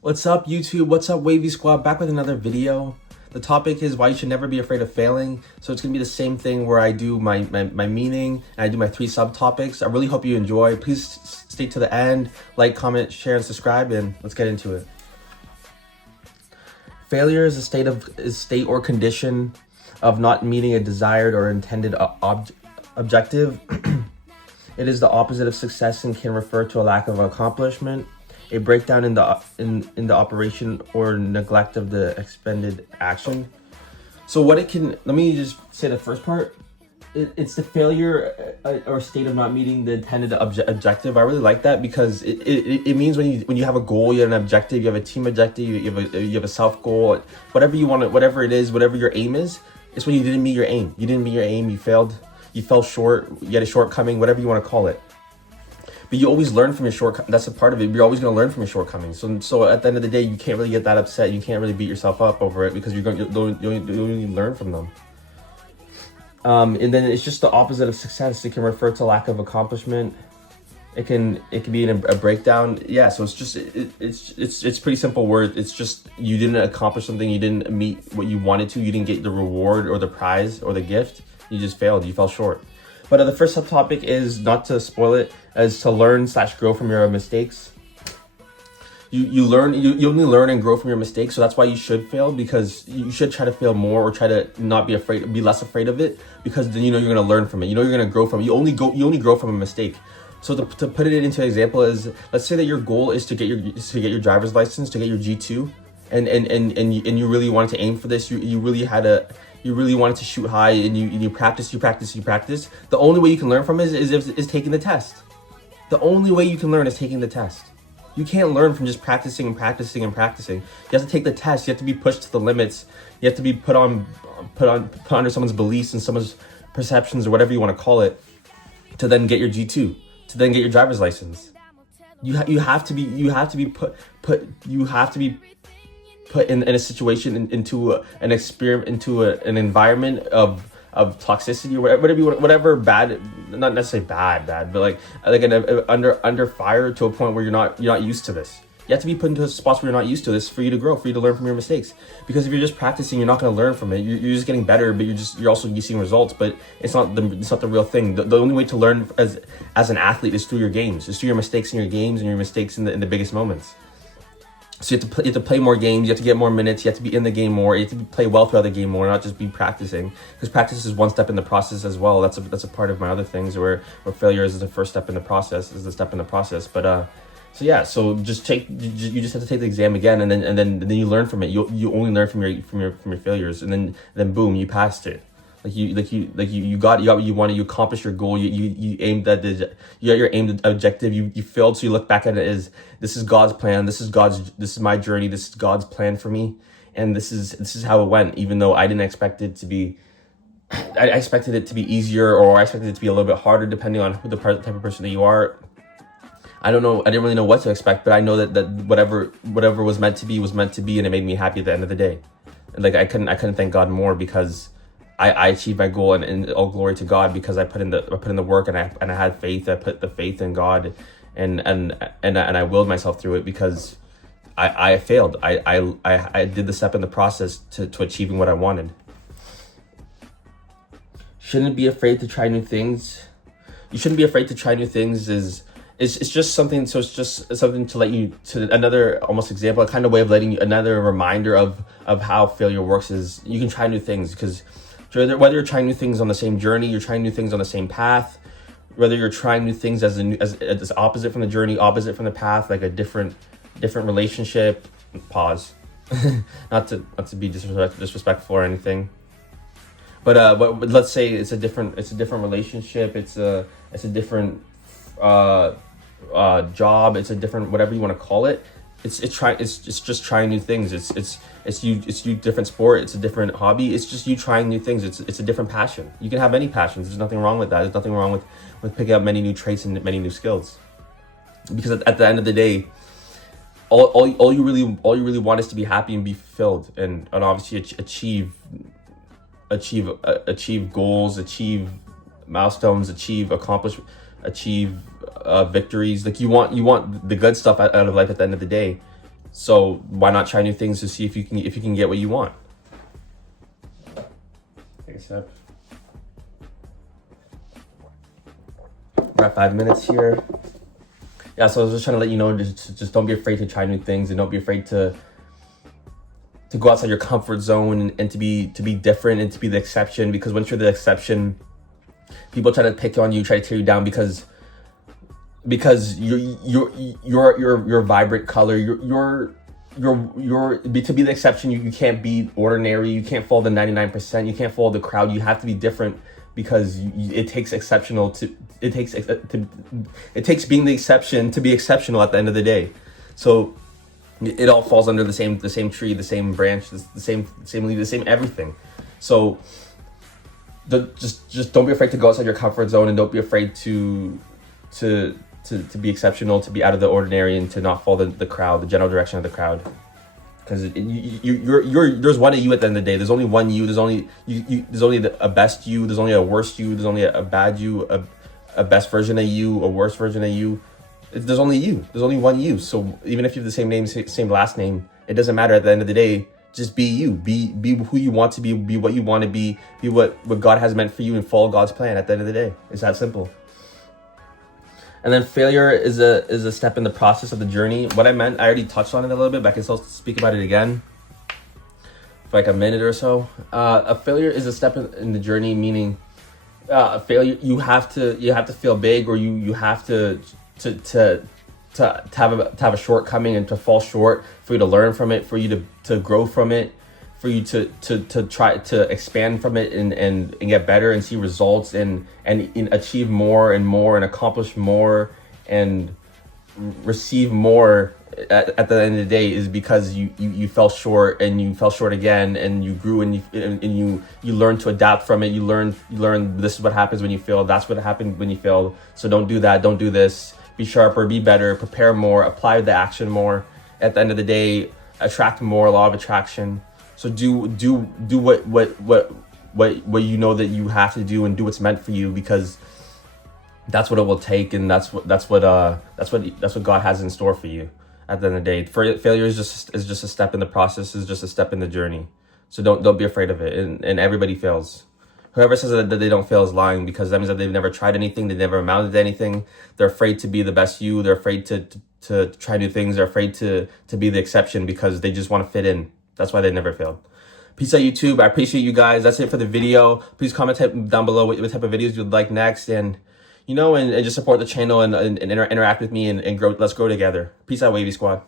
What's up, YouTube? What's up, Wavy Squad? Back with another video. The topic is why you should never be afraid of failing. So it's gonna be the same thing where I do my meaning and I do my 3 subtopics. I really hope you enjoy. Please stay to the end, like, comment, share, and subscribe, and let's get into it. Failure is a state or condition of not meeting a desired or intended objective. It is the opposite of success and can refer to a lack of accomplishment, a breakdown in the operation or neglect of the expended action. So let me just say the first part. It's the failure or state of not meeting the intended objective. I really like that because it means when you have a goal, you have an objective, you have a team objective, you have a self goal, whatever you want, whatever it is, whatever your aim is. It's when you didn't meet your aim. You didn't meet your aim. You failed. You fell short. You had a shortcoming. Whatever you want to call it. But you always learn from your shortcomings. That's a part of it. You're always going to learn from your shortcomings. So at the end of the day, you can't really get that upset. You can't really beat yourself up over it because you only learn from them. And then it's just the opposite of success. It can refer to lack of accomplishment. It can be a breakdown. Yeah. So it's pretty simple word. It's just you didn't accomplish something. You didn't meet what you wanted to. You didn't get the reward or the prize or the gift. You just failed. You fell short. But the first subtopic is, not to spoil it, is to learn/grow from your mistakes. You only learn and grow from your mistakes, so that's why you should fail, because you should try to fail more or try to not be afraid, be less afraid of it, because then you're gonna learn from it. You're gonna grow from it. You only grow from a mistake. So to put it into an example is, let's say that your goal is to get your driver's license, to get your G2, and you really wanted to aim for this. You really wanted to shoot high, and you practice. The only way you can learn from it is taking the test. The only way you can learn is taking the test. You can't learn from just practicing. You have to take the test. You have to be pushed to the limits. You have to be put under someone's beliefs and someone's perceptions, or whatever you want to call it, to then get your G2, to then get your driver's license. You have to be put in a situation, into an experiment, into an environment of toxicity, or whatever bad, not necessarily bad, but like under fire, to a point where you're not used to this. You have to be put into spots where you're not used to this for you to grow, for you to learn from your mistakes. Because if you're just practicing, you're not going to learn from it. You're just getting better, but you're also seeing results, but it's not the real thing. The only way to learn as an athlete is through your games, is through your mistakes in your games, and your mistakes in the biggest moments. So you have to play more games, you have to get more minutes, you have to be in the game more, you have to play well throughout the game more, not just be practicing. Because practice is one step in the process as well. That's a part of my other things, where failure is the first step in the process, But so yeah, so you just have to take the exam again, and then you learn from it. You only learn from your failures, and then boom, you passed it. You accomplished your goal. You aimed at your aimed objective. You failed, so you look back at it as, this is God's plan. This is my journey. This is God's plan for me, and this is how it went. Even though I didn't expect it to be, I expected it to be easier, or I expected it to be a little bit harder, depending on who the type of person that you are. I don't know. I didn't really know what to expect, but I know that whatever was meant to be was meant to be, and it made me happy at the end of the day. And I couldn't thank God more, because I achieved my goal, and all glory to God, because I put in the work, and I had faith. I put the faith in God, and I willed myself through it, because I failed. I did the step in the process to achieving what I wanted. Shouldn't be afraid to try new things. You shouldn't be afraid to try new things. It's just something. So it's just something to let you, to another almost example, a kind of way of letting you, another reminder of how failure works, is you can try new things. Because whether you're trying new things on the same journey, you're trying new things on the same path, whether you're trying new things as opposite from the journey, opposite from the path, like a different relationship. Pause. not to be disrespectful or anything. But let's say it's a different relationship. It's a different job. It's a different, whatever you want to call it. It's just trying new things. It's you different sport. It's a different hobby. It's just you trying new things. It's a different passion. You can have any passions. There's nothing wrong with that. There's nothing wrong with picking up many new traits and many new skills. Because at the end of the day, all you really want is to be happy and be fulfilled, and obviously achieve goals, achieve milestones, achieve victories. Like you want the good stuff out of life at the end of the day. So why not try new things to see if you can get what you want? Take a sip. We're at 5 minutes here. Yeah, so I was just trying to let you know, just don't be afraid to try new things, and don't be afraid to go outside your comfort zone, and to be different, and to be the exception. Because once you're the exception, people try to pick on you, try to tear you down, because you're vibrant color. You're to be the exception. You can't be ordinary. You can't follow the 99%. You can't follow the crowd. You have to be different, because it takes exceptional to it takes being the exception to be exceptional at the end of the day. So it all falls under the same tree, the same branch, the same leaf, the same everything. So just don't be afraid to go outside your comfort zone, and don't be afraid to be exceptional, to be out of the ordinary, and to not follow the crowd, the general direction of the crowd. Because there's one of you at the end of the day. There's only one you. There's only a best you. There's only a worst you. There's only a bad you, a best version of you, a worse version of you. There's only you. There's only one you. So even if you have the same name, same last name, it doesn't matter at the end of the day. Just be you. Be who you want to be. Be what you want to be. Be what God has meant for you, and follow God's plan at the end of the day. It's that simple. And then failure is a step in the process of the journey. What I meant, I already touched on it a little bit, but I can still speak about it again for like a minute or so. A failure is a step in the journey, meaning a failure, you have to feel big, or you have to have a shortcoming, and to fall short, for you to learn from it, for you to grow from it, for you to try to expand from it, and get better, and see results, and achieve more and more, and accomplish more, and receive more at the end of the day, is because you fell short, and you fell short again, and you grew, and you learn to adapt from it. You learn this is what happens when you fail. That's what happened when you failed. So don't do that. Don't do this. Be sharper, be better, prepare more, apply the action more. At the end of the day, attract more, law of attraction. So do what you know that you have to do, and do what's meant for you, because that's what it will take, and that's what God has in store for you. At the end of the day, failure is just a step in the process, is just a step in the journey. So don't be afraid of it. And everybody fails. Whoever says that they don't fail is lying, because that means that they've never tried anything, they never amounted to anything. They're afraid to be the best you. They're afraid to try new things. They're afraid to be the exception, because they just want to fit in. That's why they never failed. Peace out, YouTube. I appreciate you guys. That's it for the video. Please comment down below what type of videos you'd like next, and just support the channel, and interact with me, and grow. Let's grow together. Peace out, Wavy Squad.